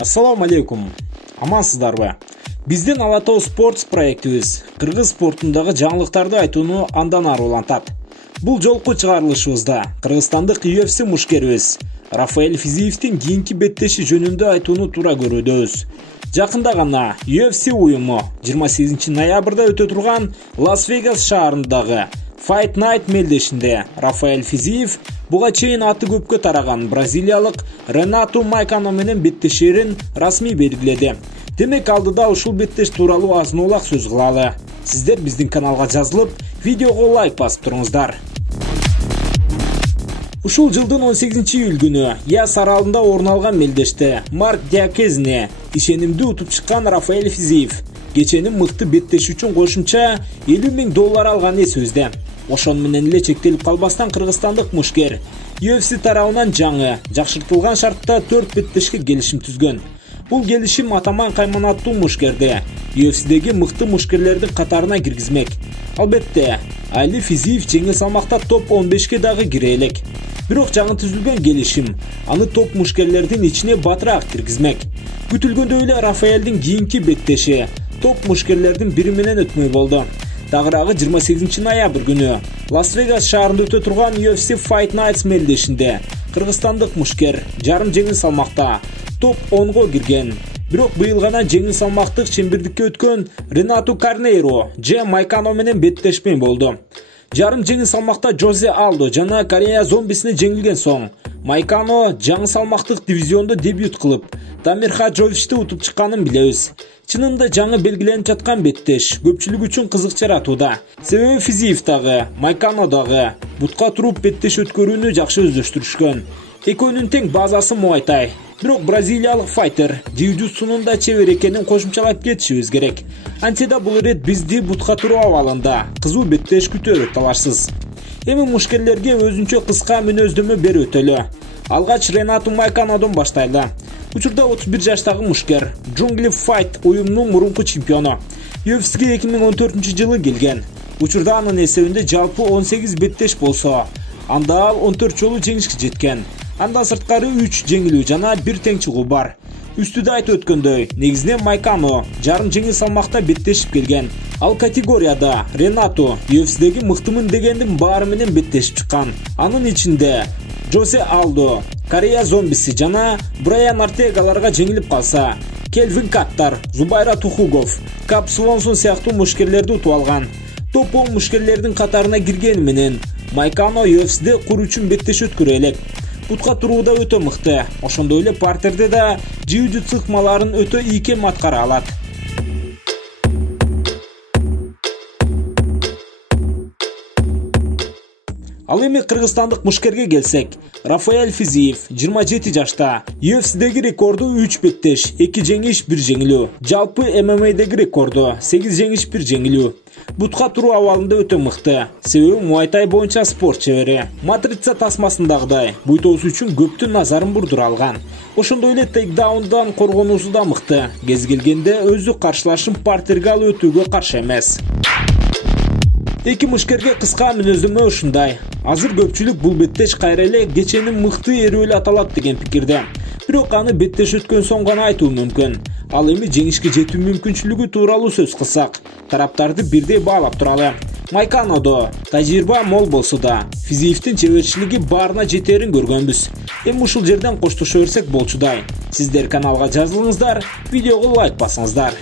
Assalamu алейкум. Амансыздарбы? Биздин Ала Тоо Sports проектибиз кыргыз спортундагы жаңылыктарды айтууну андан ары улантат. Бул жолку чыгарылышыбызда кыргызстандык UFC мушкерибиз Рафаэль Физиевдин кийинки беттеши жөнүндө айтууну туура көрүүбүз. Жакында гана UFC уюму 28 ноябрда өтө турган Лас-Вегас шаарындагы Fight Night мелдешинде Рафаэль Физиев буга чейин аты көпкө тараган бразилиялык Ренату Майкано менен беттешерин расмий белгиледи. Демек алдыда ушул беттеш тууралуу азын-улак сөз кылалы. Сиздер биздин каналга жазылып, видеого лайк басып туруңуздар. Ушул жылдын 18-июль күнү Яс аралында орун алган мелдеште Марк Диакезне ишенимдүү утуп чыккан Рафаэль Физиев кеченин мыкты беттеш үчүн кошумча $50,000 алган эсибизде. Ошон менен эле чектелип калбастан кыргызстандык мушкер UFC тарабынан жаңы жакшыртылган шартта 4 беттешке келишим түзгөн. Бул келишим Атаман Кайман аттуу мушкерди UFC'деги мыкты мушкерлердин катарына киргизмек. Албетте, Али Физиев жеңил салмакта топ 15ке дагы кире элек. Бирок жаңы түзүлгөн келишим аны топ мушкерлердин ичине батыраак киргизмек. Күтүлгөндөй эле Рафаэлдин кийинки беттеши топ мушкерлердин бири менен өтмөй болду. Дагыраагы 28 ноябрь күнү Лас-Вегас шаарында өтө турган UFC Fight Night мелдешинде кыргызстандык мушкер жарым жеңил салмакта топ 10го кирген. Бирок быйыл гана жеңил салмактык чембирдикке өткөн Ренату Карнейро же Майкано менен беттешпей болду. Жарым жеңил салмакта Жозе Алдо жана Корея зомбисине жеңилген соң Майкано жаңы салмактык дивизиондо дебют кылып, Дамир Хаджовичти утуп чыкканын билебиз. Чынында жаңы белгиленип жаткан беттеш көпчүлүк үчүн кызык жаратууда. Себеби Физиев дагы, Майкано дагы бутка туруп беттеш өткөрүүнү жакшы өздөштүрүшкөн. Экөөнүн тең базасы Муайтай. Бирок бразилиялык файтер джиу-джитсунун да чебер экенин кошумчалап кетишибиз керек. Антсе да бул ирет бизди бутка туруу абалында кызуу беттеш күтөөрөк талашсыз. Эми мушкерлерге өзүнчө кыска мүнөздөмө берип өтөлү. Алгач Ренату Майканодон баштайлы. Учурда 31 жаштагы мушкер Джунгли Fight уюмунун мурунку чемпиону. UFC'ге 2014 жылы келген. Учурда анын эсебинде жалпы 18 беттеш болсо, анда ал 14 жолу жеңишке жеткен. Андан сырткары 3 жеңилүү жана 1 тең чыгуу бар. Үстүдө айтып өткөндөй, негизинен Майкано жарым жеңил салмакта беттешип келген. Ал категорияда Ренату UFC'деги мыктымын дегендин баары менен беттешип чыккан. Анын ичинде Жозе Алдо, Корея зомбиси жана Брайан Артегаларга жеңилип калса, Келвин Каттар, Зубайра Тухугов, Кап Свонсон сыяктуу мушкерлерди утуп алган. Топ 10 мушкерлердин катарына киргени менен Майкано UFC'де кур үчүн беттеш өткөрө элек. Бутка турууда өтө мыкты, ошондой эле партерде да джиу-джитсу ыкмаларын өтө ийкем аткара алат. Ал эми кыргызстандык мушкерге келсек, Рафаэль Физиев 27 жашта, UFC'деги рекорду 3 беттеш, 2 жеңиш, 1 жеңилүү. Жалпы ММА'деги рекорду 8 жеңиш, 1 жеңилүү. Бутка туруу абалында өтө мыкты. Себеби Муайтай боюнча спорт чебери. Матрица тасмасындагыдай буйтоосу үчүн көптүн назарын бурдура алган. Ошондой эле тейкдаундан коргонуусу да мыкты. Кез келгенде өзү каршылашын партерге алып өтүүгө каршы эмес. Эки мушкерге кыска мүнөздөмө ушундай. Азыр көпчүлүк бул беттеш кайра эле кеченин мыкты эрүү эле аталат деген пикирде. Бирок аны беттеш өткөн соң гана айтуу мүмкүн. Ал эми жеңишке жетүү мүмкүнчүлүгү тууралуу сөз кылсак, тараптарды бирдей баалап туралы. Майканодо тажрыйба мол болсо да, Физиевдин чеберчилиги баарына жетерин көргөнбүз. Эми ушул жерден коштошо берсек болчудай. Сиздер каналга жазылыңыздар, видеого лайк басыңыздар.